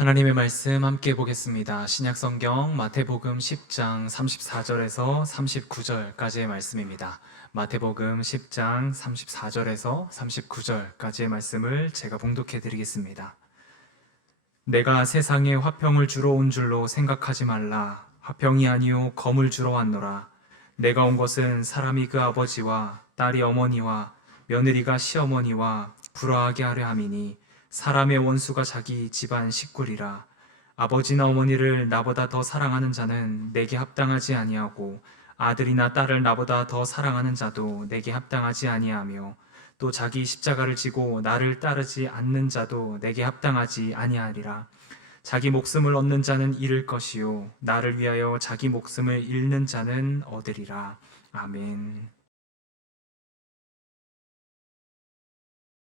하나님의 말씀 함께 보겠습니다. 신약성경 마태복음 10장 34절에서 39절까지의 말씀입니다. 마태복음 10장 34절에서 39절까지의 말씀을 제가 봉독해 드리겠습니다. 내가 세상에 화평을 주러 온 줄로 생각하지 말라. 화평이 아니요 검을 주러 왔노라. 내가 온 것은 사람이 그 아버지와 딸이 어머니와 며느리가 시어머니와 불화하게 하려 함이니 사람의 원수가 자기 집안 식구리라. 아버지나 어머니를 나보다 더 사랑하는 자는 내게 합당하지 아니하고 아들이나 딸을 나보다 더 사랑하는 자도 내게 합당하지 아니하며 또 자기 십자가를 지고 나를 따르지 않는 자도 내게 합당하지 아니하리라. 자기 목숨을 얻는 자는 잃을 것이요 나를 위하여 자기 목숨을 잃는 자는 얻으리라. 아멘.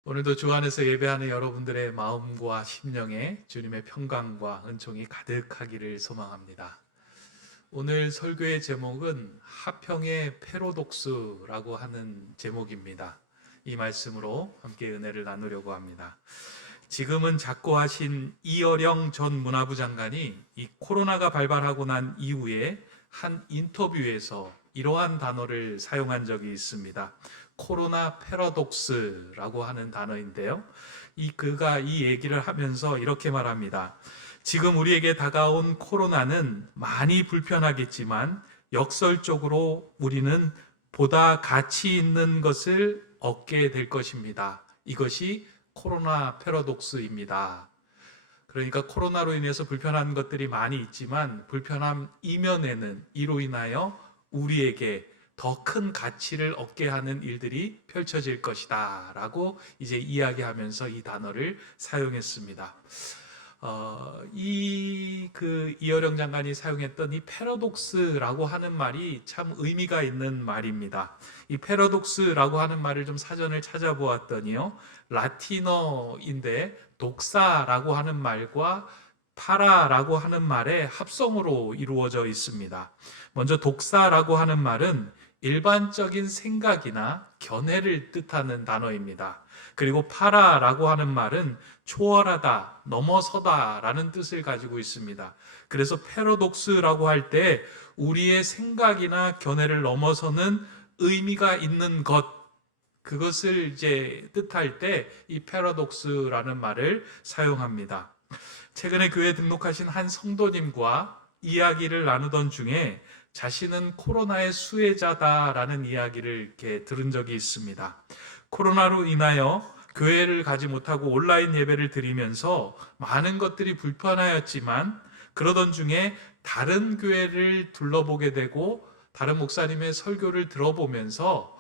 오늘도 주 안에서 예배하는 여러분들의 마음과 심령에 주님의 평강과 은총이 가득하기를 소망합니다. 오늘 설교의 제목은 화평의 패러독스라고 하는 제목입니다. 이 말씀으로 함께 은혜를 나누려고 합니다. 지금은 작고하신 이어령 전 문화부 장관이 이 코로나가 발발하고 난 이후에 한 인터뷰에서 이러한 단어를 사용한 적이 있습니다. 코로나 패러독스라고 하는 단어인데요. 그가 이 얘기를 하면서 이렇게 말합니다. 지금 우리에게 다가온 코로나는 많이 불편하겠지만 역설적으로 우리는 보다 가치 있는 것을 얻게 될 것입니다. 이것이 코로나 패러독스입니다. 그러니까 코로나로 인해서 불편한 것들이 많이 있지만 불편함 이면에는 이로 인하여 우리에게 더 큰 가치를 얻게 하는 일들이 펼쳐질 것이다 라고 이제 이야기하면서 이 단어를 사용했습니다. 이어령 장관이 사용했던 이 패러독스라고 하는 말이 참 의미가 있는 말입니다. 이 패러독스라고 하는 말을 좀 사전을 찾아보았더니요, 라틴어인데 독사라고 하는 말과 파라라고 하는 말의 합성으로 이루어져 있습니다. 먼저 독사라고 하는 말은 일반적인 생각이나 견해를 뜻하는 단어입니다. 그리고 파라라고 하는 말은 초월하다, 넘어서다 라는 뜻을 가지고 있습니다. 그래서 패러독스라고 할 때 우리의 생각이나 견해를 넘어서는 의미가 있는 것, 그것을 이제 뜻할 때 이 패러독스라는 말을 사용합니다. 최근에 교회에 등록하신 한 성도님과 이야기를 나누던 중에 자신은 코로나의 수혜자다라는 이야기를 이렇게 들은 적이 있습니다. 코로나로 인하여 교회를 가지 못하고 온라인 예배를 드리면서 많은 것들이 불편하였지만 그러던 중에 다른 교회를 둘러보게 되고 다른 목사님의 설교를 들어보면서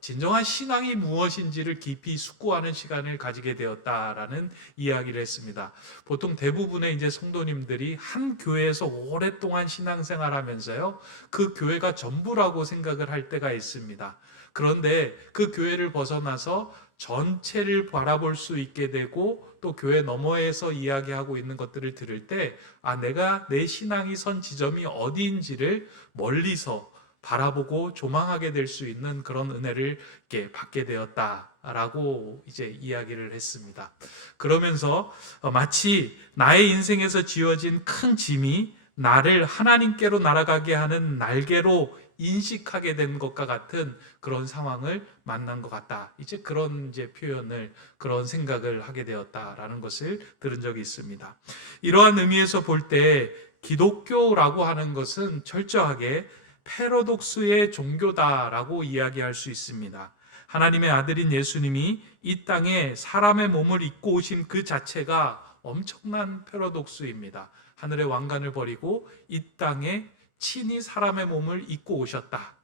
진정한 신앙이 무엇인지를 깊이 숙고하는 시간을 가지게 되었다라는 이야기를 했습니다. 보통 대부분의 이제 성도님들이 한 교회에서 오랫동안 신앙생활하면서요, 그 교회가 전부라고 생각을 할 때가 있습니다. 그런데 그 교회를 벗어나서 전체를 바라볼 수 있게 되고 또 교회 너머에서 이야기하고 있는 것들을 들을 때, 내가 내 신앙이 선 지점이 어디인지를 멀리서 바라보고 조망하게 될 수 있는 그런 은혜를 이렇게 받게 되었다라고 이제 이야기를 했습니다. 그러면서 마치 나의 인생에서 지어진 큰 짐이 나를 하나님께로 날아가게 하는 날개로 인식하게 된 것과 같은 그런 상황을 만난 것 같다. 이제 그런 이제 표현을, 그런 생각을 하게 되었다라는 것을 들은 적이 있습니다. 이러한 의미에서 볼 때 기독교라고 하는 것은 철저하게 패러독스의 종교다라고 이야기할 수 있습니다. 하나님의 아들인 예수님이 이 땅에 사람의 몸을 입고 오신 그 자체가 엄청난 패러독스입니다. 하늘의 왕관을 버리고 이 땅에 친히 사람의 몸을 입고 오셨다.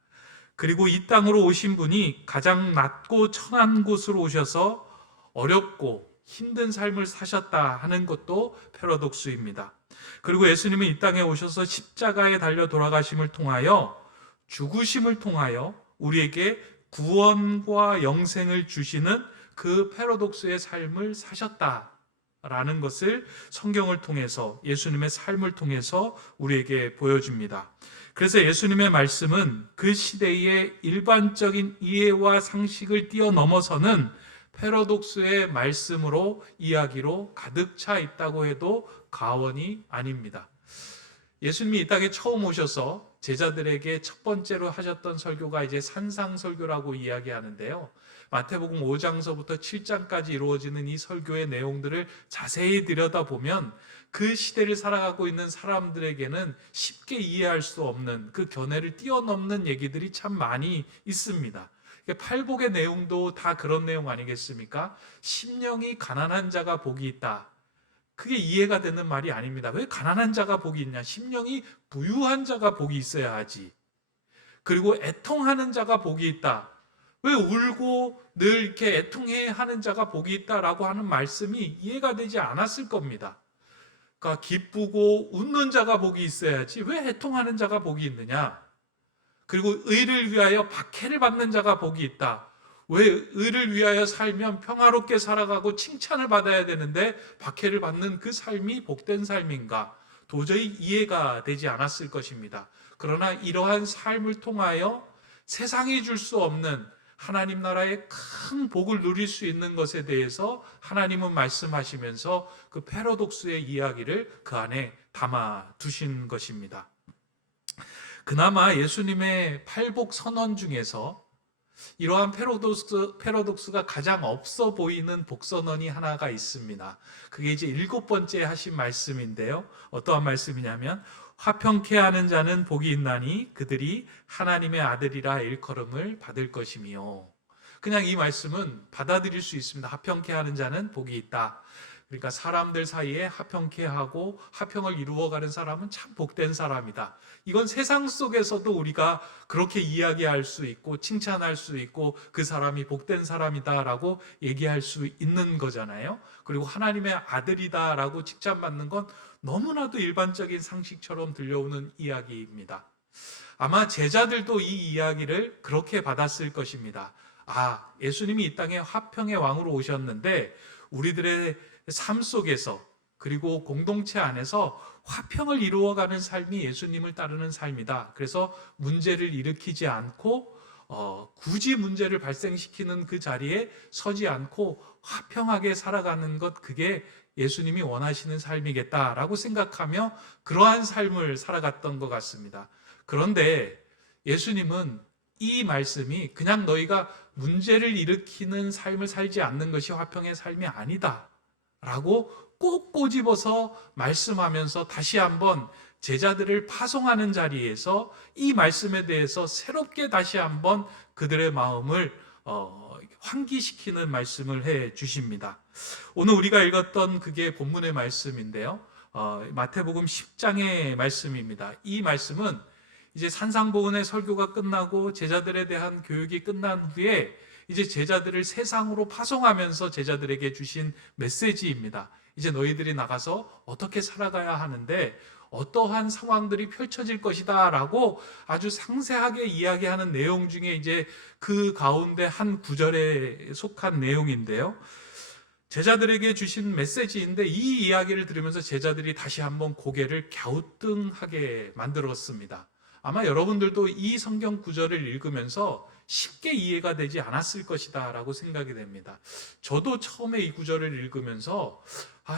그리고 이 땅으로 오신 분이 가장 낮고 천한 곳으로 오셔서 어렵고 힘든 삶을 사셨다 하는 것도 패러독스입니다. 그리고 예수님은 이 땅에 오셔서 십자가에 달려 돌아가심을 통하여, 죽으심을 통하여 우리에게 구원과 영생을 주시는 그 패러독스의 삶을 사셨다라는 것을 성경을 통해서, 예수님의 삶을 통해서 우리에게 보여줍니다. 그래서 예수님의 말씀은 그 시대의 일반적인 이해와 상식을 뛰어넘어서는 패러독스의 말씀으로 이야기로 가득 차 있다고 해도 과언이 아닙니다. 예수님이 이 땅에 처음 오셔서 제자들에게 첫 번째로 하셨던 설교가 이제 산상설교라고 이야기하는데요. 마태복음 5장서부터 7장까지 이루어지는 이 설교의 내용들을 자세히 들여다보면 그 시대를 살아가고 있는 사람들에게는 쉽게 이해할 수 없는 그 견해를 뛰어넘는 얘기들이 참 많이 있습니다. 팔복의 내용도 다 그런 내용 아니겠습니까? 심령이 가난한 자가 복이 있다. 그게 이해가 되는 말이 아닙니다. 왜 가난한 자가 복이 있냐? 심령이 부유한 자가 복이 있어야 하지. 그리고 애통하는 자가 복이 있다. 왜 울고 늘 이렇게 애통해 하는 자가 복이 있다라고 하는 말씀이 이해가 되지 않았을 겁니다. 그러니까 기쁘고 웃는 자가 복이 있어야지 왜 애통하는 자가 복이 있느냐? 그리고 의를 위하여 박해를 받는 자가 복이 있다. 왜 의를 위하여 살면 평화롭게 살아가고 칭찬을 받아야 되는데 박해를 받는 그 삶이 복된 삶인가? 도저히 이해가 되지 않았을 것입니다. 그러나 이러한 삶을 통하여 세상이 줄 수 없는 하나님 나라의 큰 복을 누릴 수 있는 것에 대해서 하나님은 말씀하시면서 그 패러독스의 이야기를 그 안에 담아 두신 것입니다. 그나마 예수님의 팔복 선언 중에서 이러한 패러독스가 가장 없어 보이는 복선언이 하나가 있습니다. 그게 이제 7번째 하신 말씀인데요. 어떠한 말씀이냐면 화평케 하는 자는 복이 있나니 그들이 하나님의 아들이라 일컬음을 받을 것이며, 그냥 이 말씀은 받아들일 수 있습니다. 화평케 하는 자는 복이 있다. 그러니까 사람들 사이에 화평케 하고 화평을 이루어가는 사람은 참 복된 사람이다. 이건 세상 속에서도 우리가 그렇게 이야기할 수 있고 칭찬할 수 있고 그 사람이 복된 사람이다라고 얘기할 수 있는 거잖아요. 그리고 하나님의 아들이다라고 칭찬받는 건 너무나도 일반적인 상식처럼 들려오는 이야기입니다. 아마 제자들도 이 이야기를 그렇게 받았을 것입니다. 아, 예수님이 이 땅에 화평의 왕으로 오셨는데 우리들의 삶 속에서 그리고 공동체 안에서 화평을 이루어가는 삶이 예수님을 따르는 삶이다. 그래서 문제를 일으키지 않고 굳이 문제를 발생시키는 그 자리에 서지 않고 화평하게 살아가는 것, 그게 예수님이 원하시는 삶이겠다라고 생각하며 그러한 삶을 살아갔던 것 같습니다. 그런데 예수님은 이 말씀이 그냥 너희가 문제를 일으키는 삶을 살지 않는 것이 화평의 삶이 아니다 라고 꼭 꼬집어서 말씀하면서 다시 한번 제자들을 파송하는 자리에서 이 말씀에 대해서 새롭게 다시 한번 그들의 마음을 환기시키는 말씀을 해 주십니다. 오늘 우리가 읽었던 그게 본문의 말씀인데요. 마태복음 10장의 말씀입니다. 이 말씀은 이제 산상보훈의 설교가 끝나고 제자들에 대한 교육이 끝난 후에 이제 제자들을 세상으로 파송하면서 제자들에게 주신 메시지입니다. 이제 너희들이 나가서 어떻게 살아가야 하는데 어떠한 상황들이 펼쳐질 것이다 라고 아주 상세하게 이야기하는 내용 중에 이제 그 가운데 한 구절에 속한 내용인데요. 제자들에게 주신 메시지인데 이 이야기를 들으면서 제자들이 다시 한번 고개를 갸우뚱하게 만들었습니다. 아마 여러분들도 이 성경 구절을 읽으면서 쉽게 이해가 되지 않았을 것이다 라고 생각이 됩니다. 저도 처음에 이 구절을 읽으면서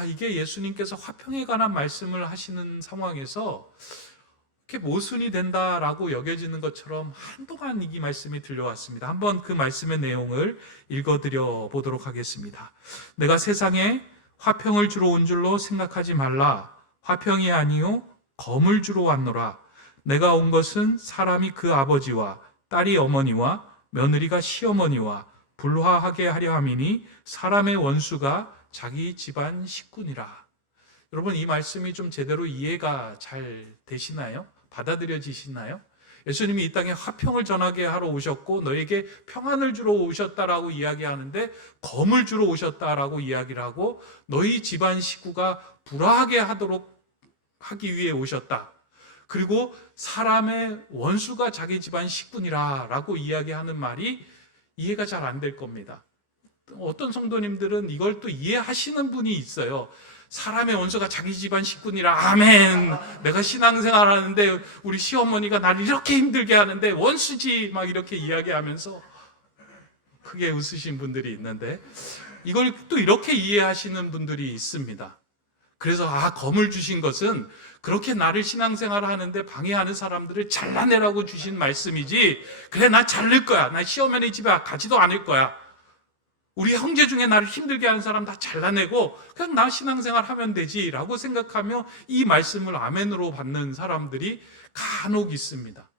이게 예수님께서 화평에 관한 말씀을 하시는 상황에서 이렇게 모순이 된다라고 여겨지는 것처럼 한동안 이 말씀이 들려왔습니다. 한번 그 말씀의 내용을 읽어드려 보도록 하겠습니다. 내가 세상에 화평을 주러 온 줄로 생각하지 말라. 화평이 아니요 검을 주러 왔노라. 내가 온 것은 사람이 그 아버지와 딸이 어머니와 며느리가 시어머니와 불화하게 하려 함이니 사람의 원수가 자기 집안 식구니라. 여러분, 이 말씀이 좀 제대로 이해가 잘 되시나요? 받아들여지시나요? 예수님이 이 땅에 화평을 전하게 하러 오셨고 너에게 평안을 주러 오셨다라고 이야기하는데 검을 주러 오셨다라고 이야기를 하고 너희 집안 식구가 불화하게 하기 위해 오셨다. 그리고 사람의 원수가 자기 집안 식구니라 라고 이야기하는 말이 이해가 잘 안 될 겁니다. 어떤 성도님들은 이걸 또 이해하시는 분이 있어요. 사람의 원수가 자기 집안 식구니라. 아멘. 내가 신앙생활 하는데 우리 시어머니가 나를 이렇게 힘들게 하는데 원수지 막 이렇게 이야기하면서 크게 웃으신 분들이 있는데 이걸 또 이렇게 이해하시는 분들이 있습니다. 그래서 검을 주신 것은 그렇게 나를 신앙생활 하는데 방해하는 사람들을 잘라내라고 주신 말씀이지, 그래 나 잘릴 거야, 나 시어머니 집에 가지도 않을 거야, 우리 형제 중에 나를 힘들게 하는 사람 다 잘라내고 그냥 나 신앙생활 하면 되지 라고 생각하며 이 말씀을 아멘으로 받는 사람들이 간혹 있습니다.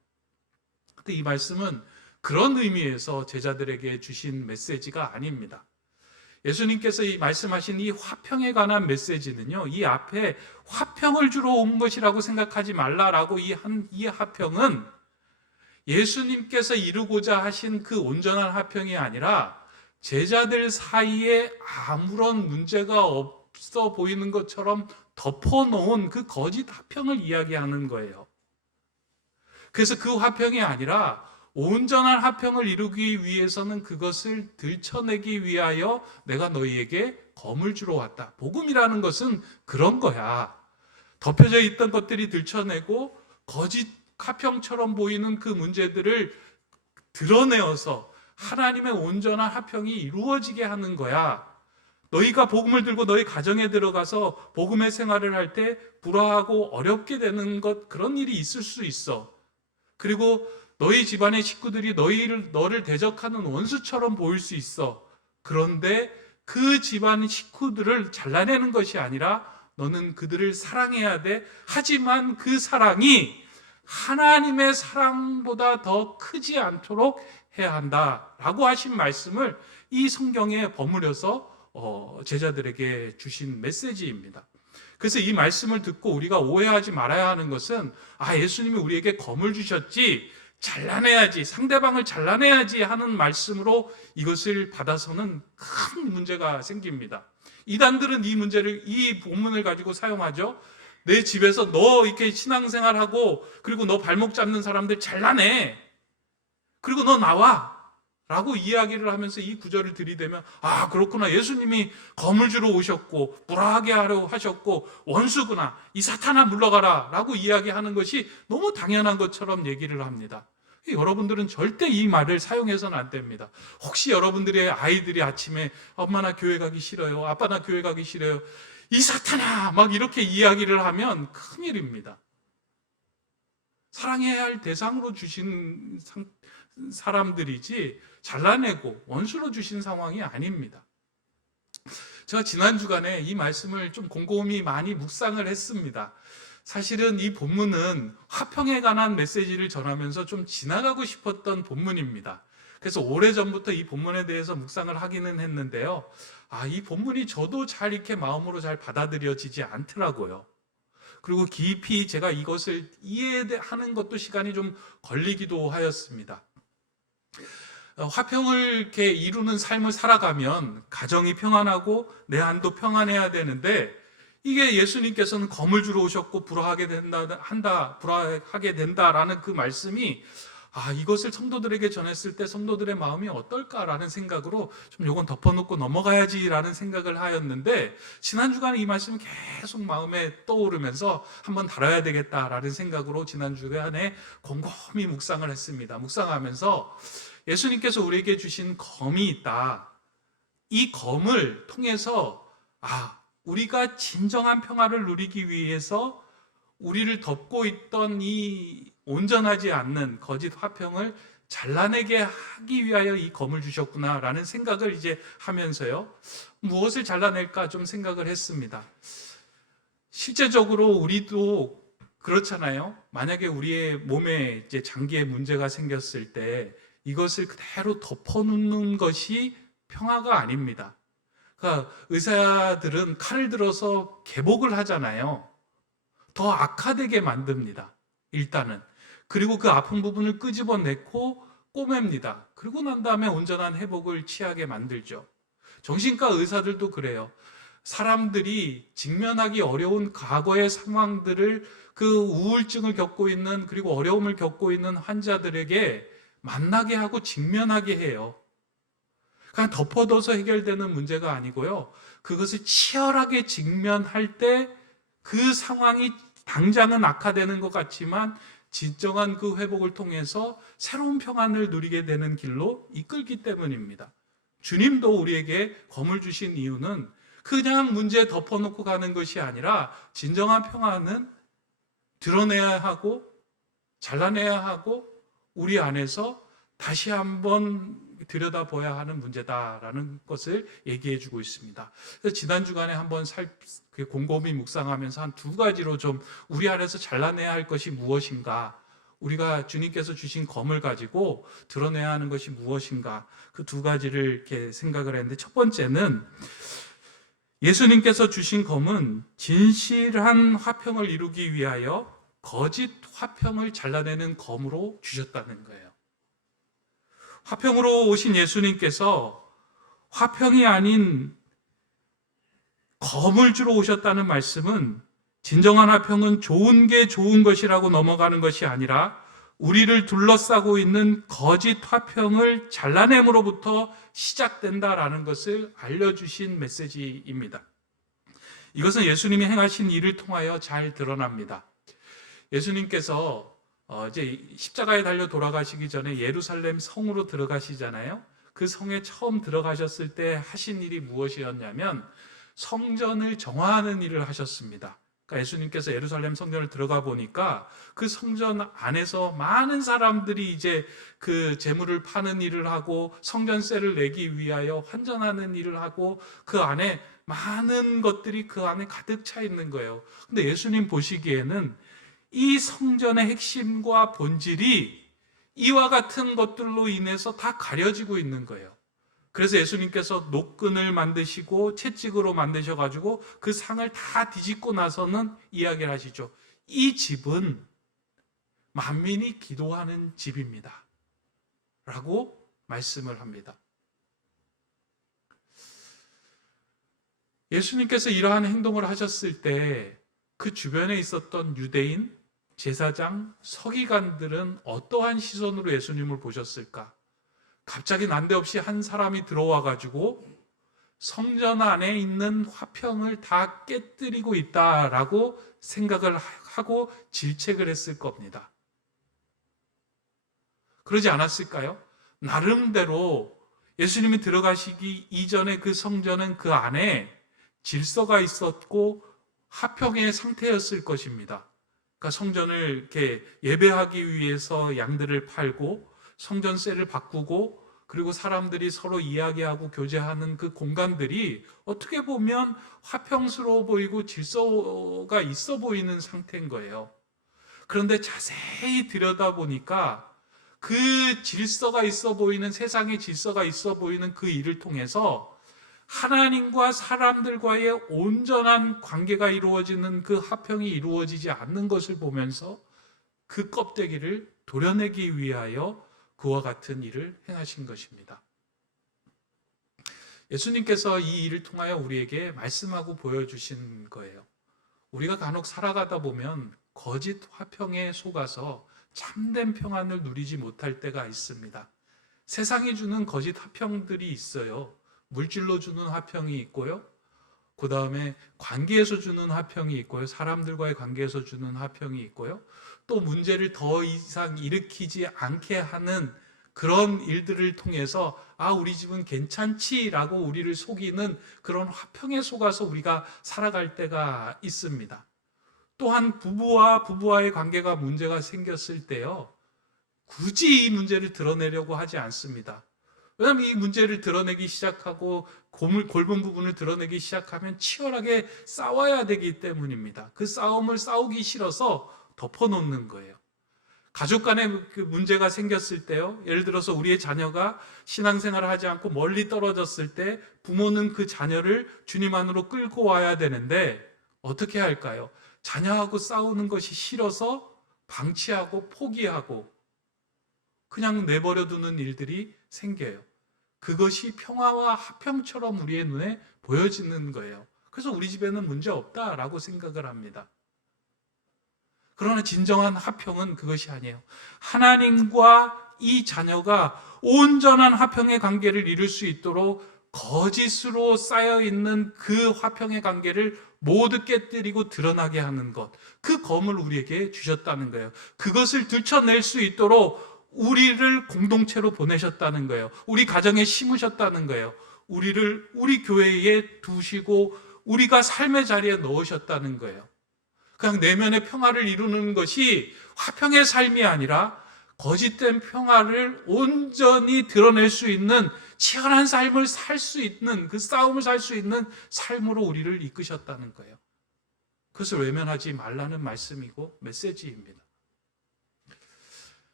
근데 이 말씀은 그런 의미에서 제자들에게 주신 메시지가 아닙니다. 예수님께서 이 말씀하신 이 화평에 관한 메시지는요, 이 앞에 화평을 주러 온 것이라고 생각하지 말라라고 이 화평은 예수님께서 이루고자 하신 그 온전한 화평이 아니라 제자들 사이에 아무런 문제가 없어 보이는 것처럼 덮어놓은 그 거짓 화평을 이야기하는 거예요. 그래서 그 화평이 아니라 온전한 화평을 이루기 위해서는 그것을 들춰내기 위하여 내가 너희에게 검을 주러 왔다. 복음이라는 것은 그런 거야. 덮여져 있던 것들이 들춰내고 거짓 화평처럼 보이는 그 문제들을 드러내어서 하나님의 온전한 화평이 이루어지게 하는 거야. 너희가 복음을 들고 너희 가정에 들어가서 복음의 생활을 할 때 불화하고 어렵게 되는 것, 그런 일이 있을 수 있어. 그리고 너희 집안의 식구들이 너를 대적하는 원수처럼 보일 수 있어. 그런데 그 집안 식구들을 잘라내는 것이 아니라 너는 그들을 사랑해야 돼. 하지만 그 사랑이 하나님의 사랑보다 더 크지 않도록 해야 한다라고 하신 말씀을 이 성경에 버무려서 제자들에게 주신 메시지입니다. 그래서 이 말씀을 듣고 우리가 오해하지 말아야 하는 것은 예수님이 우리에게 검을 주셨지, 잘라내야지, 상대방을 잘라내야지 하는 말씀으로 이것을 받아서는 큰 문제가 생깁니다. 이단들은 이 본문을 가지고 사용하죠. 내 집에서 너 이렇게 신앙생활하고 그리고 너 발목 잡는 사람들 잘라내, 그리고 너 나와 라고 이야기를 하면서 이 구절을 들이대면 그렇구나, 예수님이 검을 주러 오셨고 불화하게 하려 하셨고 원수구나, 이 사탄아 물러가라 라고 이야기하는 것이 너무 당연한 것처럼 얘기를 합니다. 여러분들은 절대 이 말을 사용해서는 안 됩니다. 혹시 여러분들의 아이들이 아침에 엄마 나 교회 가기 싫어요, 아빠 나 교회 가기 싫어요, 이 사탄아 막 이렇게 이야기를 하면 큰일입니다. 사랑해야 할 대상으로 주신 사람들이지 잘라내고 원수로 주신 상황이 아닙니다. 제가 지난 주간에 이 말씀을 좀 곰곰이 많이 묵상을 했습니다. 사실은 이 본문은 화평에 관한 메시지를 전하면서 좀 지나가고 싶었던 본문입니다. 그래서 오래전부터 이 본문에 대해서 묵상을 하기는 했는데요, 이 본문이 저도 잘 이렇게 마음으로 잘 받아들여지지 않더라고요. 그리고 깊이 제가 이것을 이해하는 것도 시간이 좀 걸리기도 하였습니다. 화평을 이렇게 이루는 삶을 살아가면 가정이 평안하고 내 안도 평안해야 되는데, 이게 예수님께서는 검을 주러 오셨고 불화하게 된다라는 그 말씀이 이것을 성도들에게 전했을 때 성도들의 마음이 어떨까라는 생각으로 좀 요건 덮어놓고 넘어가야지라는 생각을 하였는데, 지난 주간에 이 말씀이 계속 마음에 떠오르면서 한번 다뤄야 되겠다라는 생각으로 지난 주간에 곰곰이 묵상을 했습니다. 묵상하면서 예수님께서 우리에게 주신 검이 있다. 이 검을 통해서 우리가 진정한 평화를 누리기 위해서 우리를 덮고 있던 이 온전하지 않는 거짓 화평을 잘라내게 하기 위하여 이 검을 주셨구나라는 생각을 이제 하면서요, 무엇을 잘라낼까 좀 생각을 했습니다. 실제적으로 우리도 그렇잖아요. 만약에 우리의 몸에 이제 장기에 문제가 생겼을 때 이것을 그대로 덮어놓는 것이 평화가 아닙니다. 그러니까 의사들은 칼을 들어서 개복을 하잖아요. 더 악화되게 만듭니다. 일단은. 그리고 그 아픈 부분을 끄집어내고 꼬맵니다. 그리고 난 다음에 온전한 회복을 취하게 만들죠. 정신과 의사들도 그래요. 사람들이 직면하기 어려운 과거의 상황들을, 그 우울증을 겪고 있는, 그리고 어려움을 겪고 있는 환자들에게 만나게 하고 직면하게 해요. 그냥 덮어둬서 해결되는 문제가 아니고요, 그것을 치열하게 직면할 때 그 상황이 당장은 악화되는 것 같지만 진정한 그 회복을 통해서 새로운 평안을 누리게 되는 길로 이끌기 때문입니다. 주님도 우리에게 검을 주신 이유는 그냥 문제 덮어놓고 가는 것이 아니라 진정한 평안은 드러내야 하고 잘라내야 하고 우리 안에서 다시 한번 들여다봐야 하는 문제다라는 것을 얘기해 주고 있습니다. 그래서 지난 주간에 한번 곰곰이 묵상하면서 한 두 가지로 좀 우리 안에서 잘라내야 할 것이 무엇인가, 우리가 주님께서 주신 검을 가지고 드러내야 하는 것이 무엇인가, 그 두 가지를 이렇게 생각을 했는데, 첫 번째는 예수님께서 주신 검은 진실한 화평을 이루기 위하여 거짓 화평을 잘라내는 검으로 주셨다는 거예요. 화평으로 오신 예수님께서 화평이 아닌 검을 주러 오셨다는 말씀은 진정한 화평은 좋은 게 좋은 것이라고 넘어가는 것이 아니라 우리를 둘러싸고 있는 거짓 화평을 잘라냄으로부터 시작된다라는 것을 알려주신 메시지입니다. 이것은 예수님이 행하신 일을 통하여 잘 드러납니다. 예수님께서 이제 십자가에 달려 돌아가시기 전에 예루살렘 성으로 들어가시잖아요. 그 성에 처음 들어가셨을 때 하신 일이 무엇이었냐면 성전을 정화하는 일을 하셨습니다. 그러니까 예수님께서 예루살렘 성전을 들어가 보니까 그 성전 안에서 많은 사람들이 이제 그 재물을 파는 일을 하고 성전세를 내기 위하여 환전하는 일을 하고 그 안에 많은 것들이 그 안에 가득 차 있는 거예요. 근데 예수님 보시기에는 이 성전의 핵심과 본질이 이와 같은 것들로 인해서 다 가려지고 있는 거예요. 그래서 예수님께서 노끈을 만드시고 채찍으로 만드셔가지고 그 상을 다 뒤집고 나서는 이야기를 하시죠. 이 집은 만민이 기도하는 집입니다 라고 말씀을 합니다. 예수님께서 이러한 행동을 하셨을 때 그 주변에 있었던 유대인, 제사장, 서기관들은 어떠한 시선으로 예수님을 보셨을까? 갑자기 난데없이 한 사람이 들어와 가지고 성전 안에 있는 화평을 다 깨뜨리고 있다라고 생각을 하고 질책을 했을 겁니다. 그러지 않았을까요? 나름대로 예수님이 들어가시기 이전에 그 성전은 그 안에 질서가 있었고 화평의 상태였을 것입니다. 그러니까 성전을 이렇게 예배하기 위해서 양들을 팔고 성전세를 바꾸고 그리고 사람들이 서로 이야기하고 교제하는 그 공간들이 어떻게 보면 화평스러워 보이고 질서가 있어 보이는 상태인 거예요. 그런데 자세히 들여다보니까 그 질서가 있어 보이는, 세상의 질서가 있어 보이는 그 일을 통해서 하나님과 사람들과의 온전한 관계가 이루어지는 그 화평이 이루어지지 않는 것을 보면서 그 껍데기를 도려내기 위하여 그와 같은 일을 행하신 것입니다. 예수님께서 이 일을 통하여 우리에게 말씀하고 보여주신 거예요. 우리가 간혹 살아가다 보면 거짓 화평에 속아서 참된 평안을 누리지 못할 때가 있습니다. 세상이 주는 거짓 화평들이 있어요. 물질로 주는 화평이 있고요. 그 다음에 관계에서 주는 화평이 있고요. 사람들과의 관계에서 주는 화평이 있고요. 또 문제를 더 이상 일으키지 않게 하는 그런 일들을 통해서 우리 집은 괜찮지라고 우리를 속이는 그런 화평에 속아서 우리가 살아갈 때가 있습니다. 또한 부부와의 관계가 문제가 생겼을 때요, 굳이 이 문제를 드러내려고 하지 않습니다. 왜냐하면 이 문제를 드러내기 시작하고 골분 부분을 드러내기 시작하면 치열하게 싸워야 되기 때문입니다. 그 싸움을 싸우기 싫어서 덮어놓는 거예요. 가족 간에 그 문제가 생겼을 때요, 예를 들어서 우리의 자녀가 신앙생활을 하지 않고 멀리 떨어졌을 때 부모는 그 자녀를 주님 안으로 끌고 와야 되는데 어떻게 할까요? 자녀하고 싸우는 것이 싫어서 방치하고 포기하고 그냥 내버려 두는 일들이 생겨요. 그것이 평화와 화평처럼 우리의 눈에 보여지는 거예요. 그래서 우리 집에는 문제 없다라고 생각을 합니다. 그러나 진정한 화평은 그것이 아니에요. 하나님과 이 자녀가 온전한 화평의 관계를 이룰 수 있도록 거짓으로 쌓여있는 그 화평의 관계를 모두 깨뜨리고 드러나게 하는 것, 그 검을 우리에게 주셨다는 거예요. 그것을 들춰낼 수 있도록 우리를 공동체로 보내셨다는 거예요. 우리 가정에 심으셨다는 거예요. 우리를 우리 교회에 두시고 우리가 삶의 자리에 넣으셨다는 거예요. 그냥 내면의 평화를 이루는 것이 화평의 삶이 아니라 거짓된 평화를 온전히 드러낼 수 있는 치열한 삶을 살 수 있는, 그 싸움을 살 수 있는 삶으로 우리를 이끄셨다는 거예요. 그것을 외면하지 말라는 말씀이고 메시지입니다.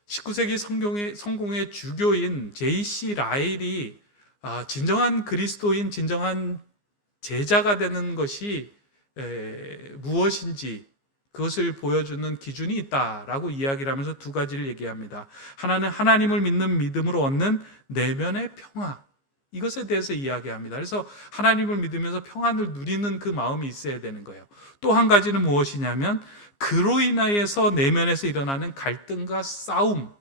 19세기 성공의 주교인 J.C. 라일이 진정한 그리스도인, 진정한 제자가 되는 것이 무엇인지 그것을 보여주는 기준이 있다라고 이야기를 하면서 두 가지를 얘기합니다. 하나는 하나님을 믿는 믿음으로 얻는 내면의 평화, 이것에 대해서 이야기합니다. 그래서 하나님을 믿으면서 평안을 누리는 그 마음이 있어야 되는 거예요. 또 한 가지는 무엇이냐면 그로 인하여서 내면에서 일어나는 갈등과 싸움,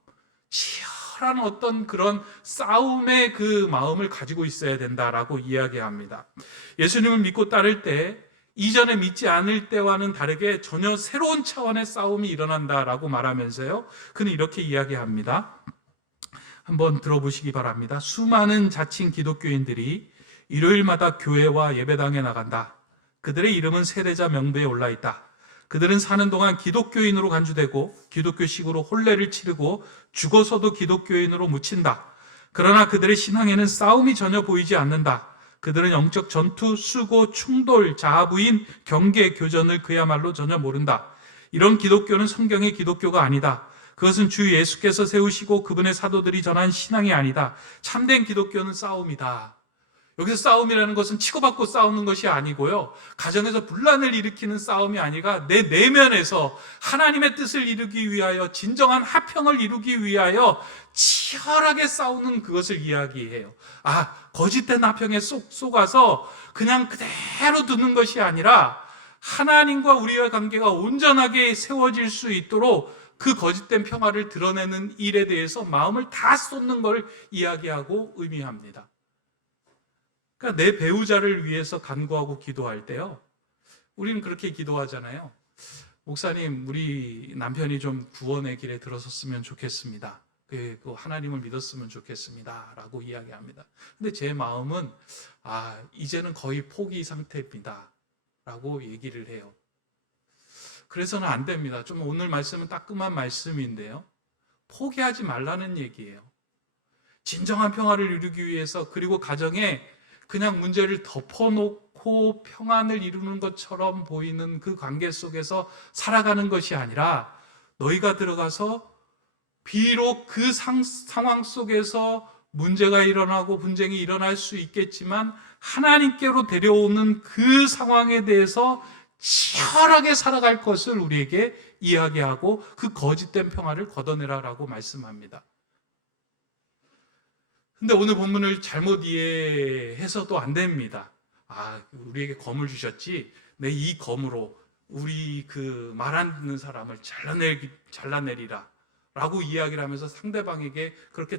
치열한 어떤 그런 싸움의 그 마음을 가지고 있어야 된다라고 이야기합니다. 예수님을 믿고 따를 때 이전에 믿지 않을 때와는 다르게 전혀 새로운 차원의 싸움이 일어난다라고 말하면서요, 그는 이렇게 이야기합니다. 한번 들어보시기 바랍니다. 수많은 자칭 기독교인들이 일요일마다 교회와 예배당에 나간다. 그들의 이름은 세례자 명부에 올라 있다. 그들은 사는 동안 기독교인으로 간주되고 기독교식으로 혼례를 치르고 죽어서도 기독교인으로 묻힌다. 그러나 그들의 신앙에는 싸움이 전혀 보이지 않는다. 그들은 영적 전투, 수고, 충돌, 자아부인, 경계, 교전을 그야말로 전혀 모른다. 이런 기독교는 성경의 기독교가 아니다. 그것은 주 예수께서 세우시고 그분의 사도들이 전한 신앙이 아니다. 참된 기독교는 싸움이다. 여기서 싸움이라는 것은 치고받고 싸우는 것이 아니고요, 가정에서 분란을 일으키는 싸움이 아니라 내 내면에서 하나님의 뜻을 이루기 위하여, 진정한 화평을 이루기 위하여 치열하게 싸우는 그것을 이야기해요. 거짓된 화평에 속아서 그냥 그대로 두는 것이 아니라 하나님과 우리의 관계가 온전하게 세워질 수 있도록 그 거짓된 평화를 드러내는 일에 대해서 마음을 다 쏟는 걸 이야기하고 의미합니다. 그러니까 내 배우자를 위해서 간구하고 기도할 때요, 우리는 그렇게 기도하잖아요. 목사님, 우리 남편이 좀 구원의 길에 들어섰으면 좋겠습니다. 그 하나님을 믿었으면 좋겠습니다. 라고 이야기합니다. 근데 제 마음은 이제는 거의 포기 상태입니다. 라고 얘기를 해요. 그래서는 안 됩니다. 좀 오늘 말씀은 따끔한 말씀인데요, 포기하지 말라는 얘기예요. 진정한 평화를 이루기 위해서, 그리고 가정에 그냥 문제를 덮어놓고 평안을 이루는 것처럼 보이는 그 관계 속에서 살아가는 것이 아니라, 너희가 들어가서 비록 그 상황 속에서 문제가 일어나고 분쟁이 일어날 수 있겠지만 하나님께로 데려오는 그 상황에 대해서 치열하게 살아갈 것을 우리에게 이야기하고 그 거짓된 평화를 걷어내라라고 말씀합니다. 근데 오늘 본문을 잘못 이해해서도 안 됩니다. 우리에게 검을 주셨지, 내 이 검으로 우리 그 말 안 듣는 사람을 잘라내리라 라고 이야기를 하면서 상대방에게 그렇게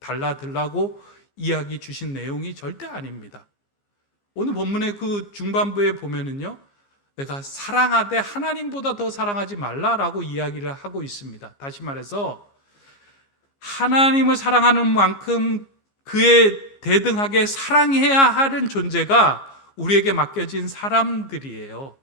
달라들라고 이야기 주신 내용이 절대 아닙니다. 오늘 본문의 그 중반부에 보면은요, 내가 사랑하되 하나님보다 더 사랑하지 말라라고 이야기를 하고 있습니다. 다시 말해서 하나님을 사랑하는 만큼 그에 대등하게 사랑해야 하는 존재가 우리에게 맡겨진 사람들이에요.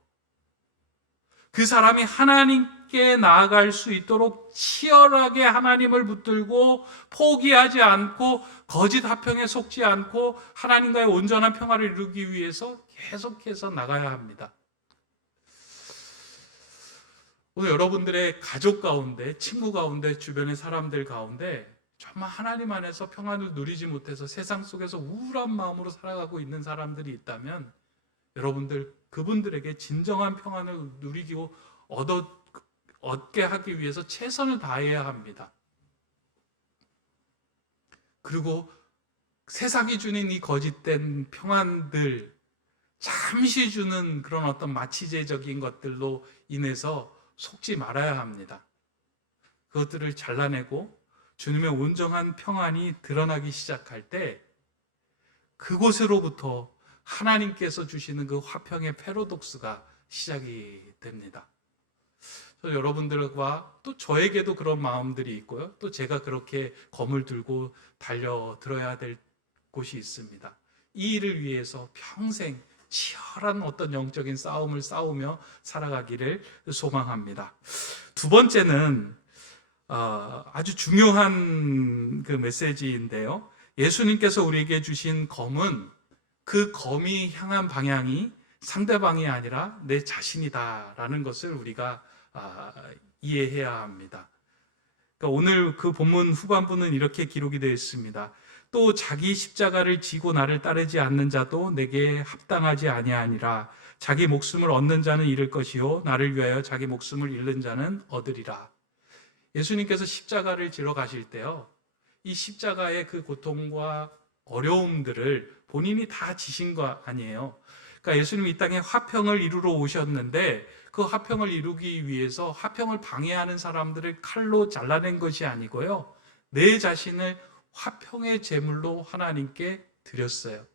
그 사람이 하나님께 나아갈 수 있도록 치열하게 하나님을 붙들고 포기하지 않고 거짓 화평에 속지 않고 하나님과의 온전한 평화를 이루기 위해서 계속해서 나가야 합니다. 오늘 여러분들의 가족 가운데, 친구 가운데, 주변의 사람들 가운데 정말 하나님 안에서 평안을 누리지 못해서 세상 속에서 우울한 마음으로 살아가고 있는 사람들이 있다면, 여러분들 그분들에게 진정한 평안을 누리고 얻게 하기 위해서 최선을 다해야 합니다. 그리고 세상이 주는 이 거짓된 평안들, 잠시 주는 그런 어떤 마취제적인 것들로 인해서 속지 말아야 합니다. 그것들을 잘라내고 주님의 온전한 평안이 드러나기 시작할 때 그곳으로부터 하나님께서 주시는 그 화평의 패러독스가 시작이 됩니다. 여러분들과 또 저에게도 그런 마음들이 있고요. 또 제가 그렇게 검을 들고 달려들어야 될 곳이 있습니다. 이 일을 위해서 평생 치열한 어떤 영적인 싸움을 싸우며 살아가기를 소망합니다. 두 번째는 아주 중요한 그 메시지인데요. 예수님께서 우리에게 주신 검은 그 검이 향한 방향이 상대방이 아니라 내 자신이다라는 것을 우리가 이해해야 합니다. 그러니까 오늘 그 본문 후반부는 이렇게 기록이 되어 있습니다. 또 자기 십자가를 지고 나를 따르지 않는 자도 내게 합당하지 아니하니라. 자기 목숨을 얻는 자는 잃을 것이요 나를 위하여 자기 목숨을 잃는 자는 얻으리라. 예수님께서 십자가를 지러 가실 때요, 이 십자가의 그 고통과 어려움들을 본인이 다 지신 거 아니에요. 그러니까 예수님이 이 땅에 화평을 이루러 오셨는데 그 화평을 이루기 위해서 화평을 방해하는 사람들을 칼로 잘라낸 것이 아니고요, 내 자신을 화평의 제물로 하나님께 드렸어요.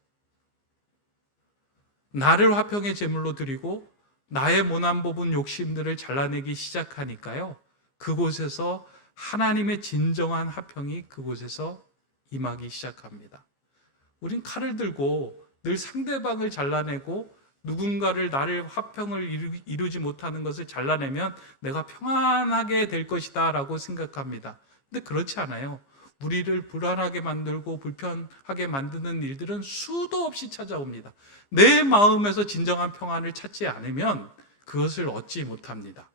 나를 화평의 제물로 드리고 나의 모난 부분 욕심들을 잘라내기 시작하니까요, 그곳에서 하나님의 진정한 화평이 그곳에서 임하기 시작합니다. 우린 칼을 들고 늘 상대방을 잘라내고 누군가를 나를 화평을 이루지 못하는 것을 잘라내면 내가 평안하게 될 것이다 라고 생각합니다. 근데 그렇지 않아요. 우리를 불안하게 만들고 불편하게 만드는 일들은 수도 없이 찾아옵니다. 내 마음에서 진정한 평안을 찾지 않으면 그것을 얻지 못합니다.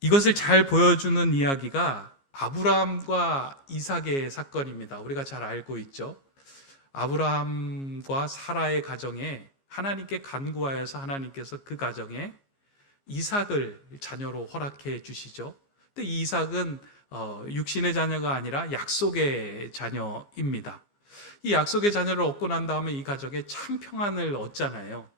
이것을 잘 보여주는 이야기가 아브라함과 이삭의 사건입니다. 우리가 잘 알고 있죠. 아브라함과 사라의 가정에 하나님께 간구하여서 하나님께서 그 가정에 이삭을 자녀로 허락해 주시죠. 근데 이 이삭은 육신의 자녀가 아니라 약속의 자녀입니다. 이 약속의 자녀를 얻고 난 다음에 이 가정에 참 평안을 얻잖아요.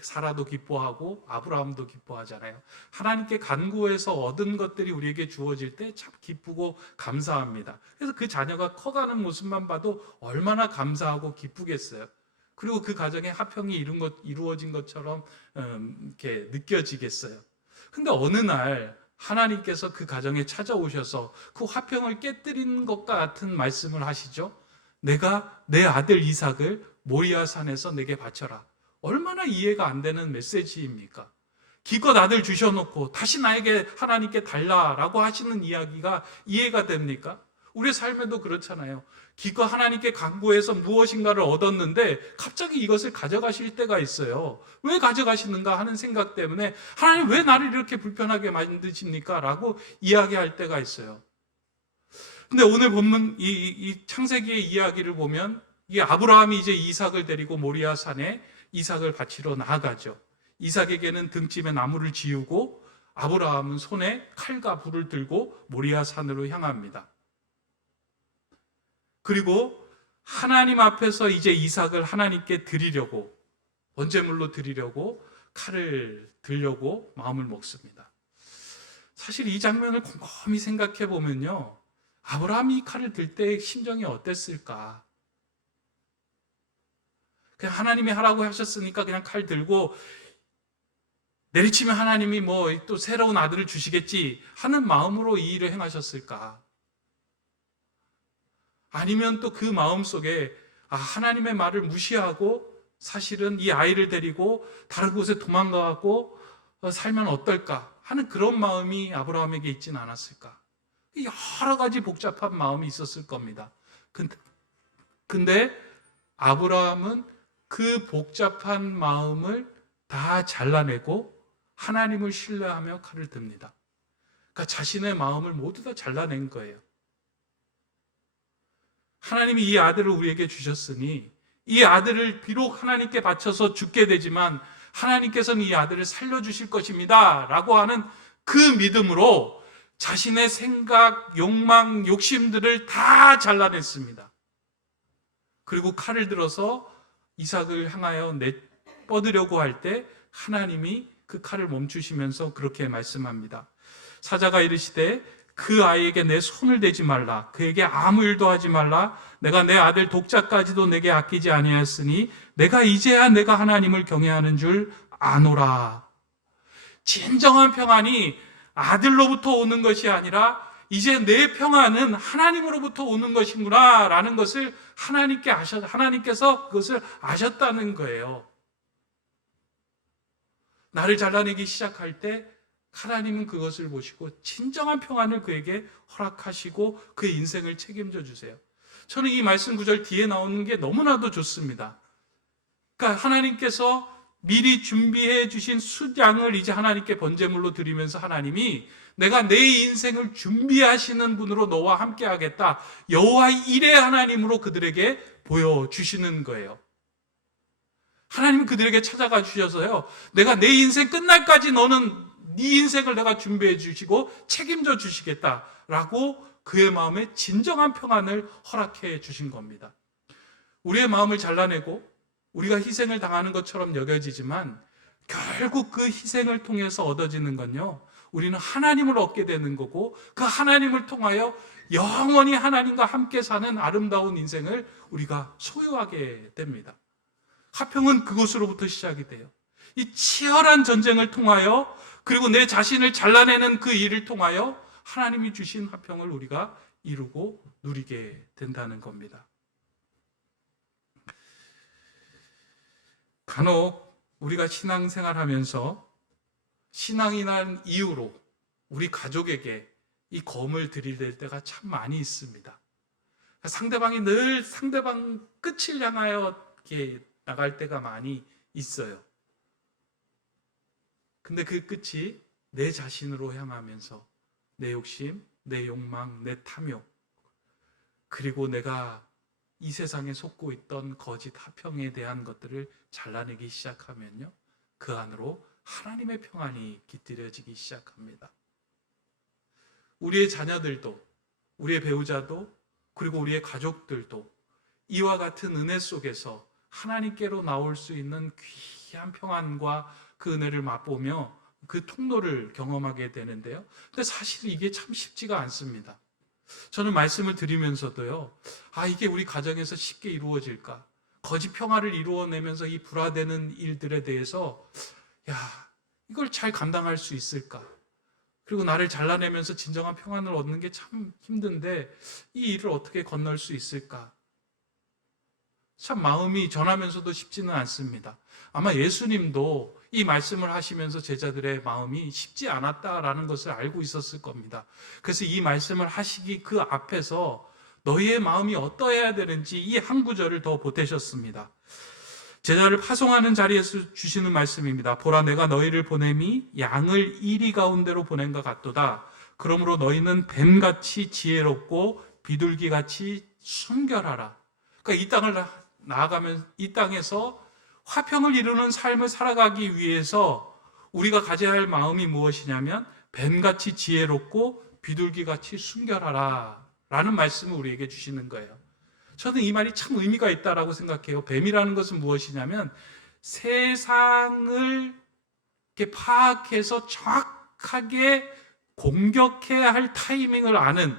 사라도 기뻐하고 아브라함도 기뻐하잖아요. 하나님께 간구해서 얻은 것들이 우리에게 주어질 때 참 기쁘고 감사합니다. 그래서 그 자녀가 커가는 모습만 봐도 얼마나 감사하고 기쁘겠어요. 그리고 그 가정에 화평이 이루어진 것처럼 이렇게 느껴지겠어요. 근데 어느 날 하나님께서 그 가정에 찾아오셔서 그 화평을 깨뜨리는 것과 같은 말씀을 하시죠. 내가 내 아들 이삭을 모리아 산에서 내게 바쳐라. 얼마나 이해가 안 되는 메시지입니까? 기껏 아들 주셔놓고 다시 나에게 하나님께 달라라고 하시는 이야기가 이해가 됩니까? 우리 삶에도 그렇잖아요. 기껏 하나님께 간구해서 무엇인가를 얻었는데 갑자기 이것을 가져가실 때가 있어요. 왜 가져가시는가 하는 생각 때문에 하나님 왜 나를 이렇게 불편하게 만드십니까? 라고 이야기할 때가 있어요. 근데 오늘 본문 이 창세기의 이야기를 보면 이 아브라함이 이제 이삭을 데리고 모리아 산에 이삭을 바치러 나아가죠. 이삭에게는 등짐에 나무를 지우고 아브라함은 손에 칼과 불을 들고 모리아 산으로 향합니다. 그리고 하나님 앞에서 이제 이삭을 하나님께 드리려고, 번제물로 드리려고 칼을 들려고 마음을 먹습니다. 사실 이 장면을 곰곰이 생각해 보면요, 아브라함이 이 칼을 들 때의 심정이 어땠을까? 그냥 하나님이 하라고 하셨으니까 그냥 칼 들고 내리치면 하나님이 뭐 또 새로운 아들을 주시겠지 하는 마음으로 이 일을 행하셨을까? 아니면 또 그 마음 속에 하나님의 말을 무시하고 사실은 이 아이를 데리고 다른 곳에 도망가고 살면 어떨까 하는 그런 마음이 아브라함에게 있지는 않았을까? 여러 가지 복잡한 마음이 있었을 겁니다. 근데 아브라함은 그 복잡한 마음을 다 잘라내고 하나님을 신뢰하며 칼을 듭니다. 그러니까 자신의 마음을 모두 다 잘라낸 거예요. 하나님이 이 아들을 우리에게 주셨으니 이 아들을 비록 하나님께 바쳐서 죽게 되지만 하나님께서는 이 아들을 살려주실 것입니다 라고 하는 그 믿음으로 자신의 생각, 욕망, 욕심들을 다 잘라냈습니다. 그리고 칼을 들어서 이삭을 향하여 뻗으려고 할 때 하나님이 그 칼을 멈추시면서 그렇게 말씀합니다. 사자가 이르시되 그 아이에게 내 손을 대지 말라. 그에게 아무 일도 하지 말라. 내가 내 아들 독자까지도 내게 아끼지 아니하였으니 내가 이제야 내가 하나님을 경외하는 줄 아노라. 진정한 평안이 아들로부터 오는 것이 아니라 이제 내 평안은 하나님으로부터 오는 것이구나 라는 것을 하나님께서 그것을 아셨다는 거예요. 나를 잘라내기 시작할 때 하나님은 그것을 보시고 진정한 평안을 그에게 허락하시고 그의 인생을 책임져 주세요. 저는 이 말씀 구절 뒤에 나오는 게 너무나도 좋습니다. 그러니까 하나님께서 미리 준비해 주신 숫양을 이제 하나님께 번제물로 드리면서 하나님이 내가 내 인생을 준비하시는 분으로 너와 함께 하겠다. 여호와의 일의 하나님으로 그들에게 보여주시는 거예요. 하나님은 그들에게 찾아가 주셔서요. 내가 내 인생 끝날까지 너는 네 인생을 내가 준비해 주시고 책임져 주시겠다라고 그의 마음에 진정한 평안을 허락해 주신 겁니다. 우리의 마음을 잘라내고 우리가 희생을 당하는 것처럼 여겨지지만 결국 그 희생을 통해서 얻어지는 건요. 우리는 하나님을 얻게 되는 거고 그 하나님을 통하여 영원히 하나님과 함께 사는 아름다운 인생을 우리가 소유하게 됩니다. 화평은 그것으로부터 시작이 돼요. 이 치열한 전쟁을 통하여 그리고 내 자신을 잘라내는 그 일을 통하여 하나님이 주신 화평을 우리가 이루고 누리게 된다는 겁니다. 간혹 우리가 신앙생활하면서 신앙이란 이유로 우리 가족에게 이 검을 들이댈 때가 참 많이 있습니다. 상대방이 늘 상대방 끝을 향하여 이렇게 나갈 때가 많이 있어요. 근데 그 끝이 내 자신으로 향하면서 내 욕심, 내 욕망, 내 탐욕, 그리고 내가 이 세상에 속고 있던 거짓 화평에 대한 것들을 잘라내기 시작하면요. 그 안으로 하나님의 평안이 깃들여지기 시작합니다. 우리의 자녀들도, 우리의 배우자도, 그리고 우리의 가족들도 이와 같은 은혜 속에서 하나님께로 나올 수 있는 귀한 평안과 그 은혜를 맛보며 그 통로를 경험하게 되는데요. 근데 사실 이게 참 쉽지가 않습니다. 저는 말씀을 드리면서도요, 이게 우리 가정에서 쉽게 이루어질까? 거짓 평화를 이루어내면서 이 불화되는 일들에 대해서, 이걸 잘 감당할 수 있을까? 그리고 나를 잘라내면서 진정한 평안을 얻는 게 참 힘든데, 이 일을 어떻게 건널 수 있을까? 참 마음이 전하면서도 쉽지는 않습니다. 아마 예수님도 이 말씀을 하시면서 제자들의 마음이 쉽지 않았다라는 것을 알고 있었을 겁니다. 그래서 이 말씀을 하시기 그 앞에서 너희의 마음이 어떠해야 되는지 이 한 구절을 더 보태셨습니다. 제자를 파송하는 자리에서 주시는 말씀입니다. 보라, 내가 너희를 보냄이 양을 이리 가운데로 보낸 것 같도다. 그러므로 너희는 뱀같이 지혜롭고 비둘기같이 순결하라. 그러니까 이 땅을 나아가면 이 땅에서 화평을 이루는 삶을 살아가기 위해서 우리가 가져야 할 마음이 무엇이냐면 뱀같이 지혜롭고 비둘기같이 순결하라 라는 말씀을 우리에게 주시는 거예요. 저는 이 말이 참 의미가 있다라고 생각해요. 뱀이라는 것은 무엇이냐면 세상을 이렇게 파악해서 정확하게 공격해야 할 타이밍을 아는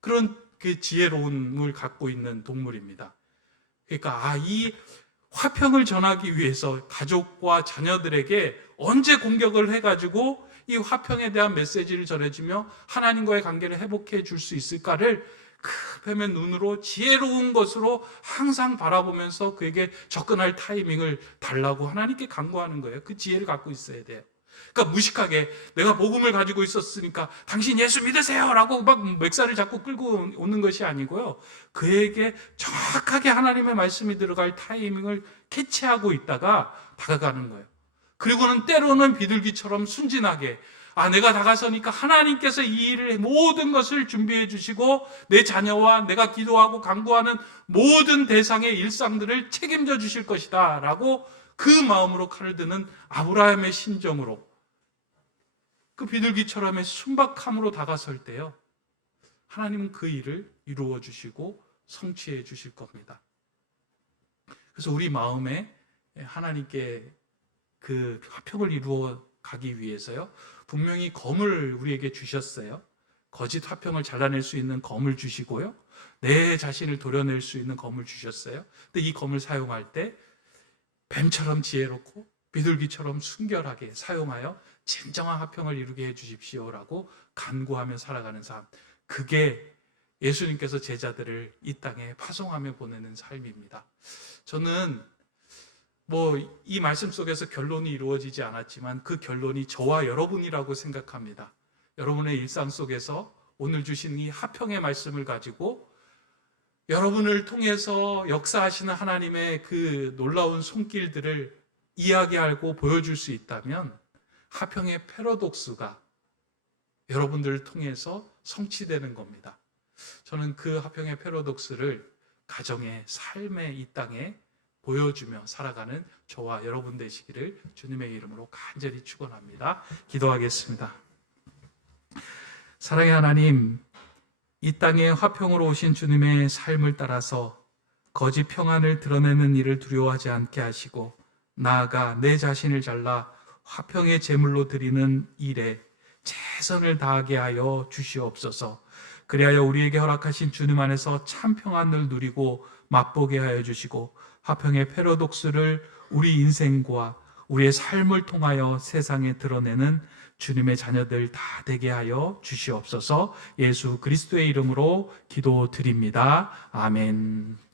그런 그 지혜로움을 갖고 있는 동물입니다. 그러니까 이 화평을 전하기 위해서 가족과 자녀들에게 언제 공격을 해가지고 이 화평에 대한 메시지를 전해주며 하나님과의 관계를 회복해 줄 수 있을까를 그 뱀의 눈으로 지혜로운 것으로 항상 바라보면서 그에게 접근할 타이밍을 달라고 하나님께 간구하는 거예요. 그 지혜를 갖고 있어야 돼요. 그러니까 무식하게 내가 복음을 가지고 있었으니까 당신 예수 믿으세요 라고 막 멱살을 잡고 끌고 오는 것이 아니고요. 그에게 정확하게 하나님의 말씀이 들어갈 타이밍을 캐치하고 있다가 다가가는 거예요. 그리고는 때로는 비둘기처럼 순진하게 내가 다가서니까 하나님께서 이 일을 모든 것을 준비해 주시고 내 자녀와 내가 기도하고 간구하는 모든 대상의 일상들을 책임져 주실 것이다 라고 그 마음으로 칼을 드는 아브라함의 심정으로 그 비둘기처럼의 순박함으로 다가설 때요, 하나님은 그 일을 이루어 주시고 성취해 주실 겁니다. 그래서 우리 마음에 하나님께 그 화평을 이루어 가기 위해서요, 분명히 검을 우리에게 주셨어요. 거짓 화평을 잘라낼 수 있는 검을 주시고요, 내 자신을 도려낼 수 있는 검을 주셨어요. 근데 이 검을 사용할 때 뱀처럼 지혜롭고 비둘기처럼 순결하게 사용하여 진정한 화평을 이루게 해주십시오라고 간구하며 살아가는 삶, 그게 예수님께서 제자들을 이 땅에 파송하며 보내는 삶입니다. 저는 이 말씀 속에서 결론이 이루어지지 않았지만 그 결론이 저와 여러분이라고 생각합니다. 여러분의 일상 속에서 오늘 주신 이 화평의 말씀을 가지고 여러분을 통해서 역사하시는 하나님의 그 놀라운 손길들을 이야기하고 보여줄 수 있다면 화평의 패러독스가 여러분들을 통해서 성취되는 겁니다. 저는 그 화평의 패러독스를 가정의 삶의 이 땅에 보여주며 살아가는 저와 여러분 되시기를 주님의 이름으로 간절히 축원합니다. 기도하겠습니다. 사랑의 하나님, 이 땅에 화평으로 오신 주님의 삶을 따라서 거짓 평안을 드러내는 일을 두려워하지 않게 하시고 나아가 내 자신을 잘라 화평의 제물로 드리는 일에 최선을 다하게 하여 주시옵소서. 그리하여 우리에게 허락하신 주님 안에서 참 평안을 누리고 맛보게 하여 주시고 화평의 패러독스를 우리 인생과 우리의 삶을 통하여 세상에 드러내는 주님의 자녀들 다 되게 하여 주시옵소서. 예수 그리스도의 이름으로 기도드립니다. 아멘.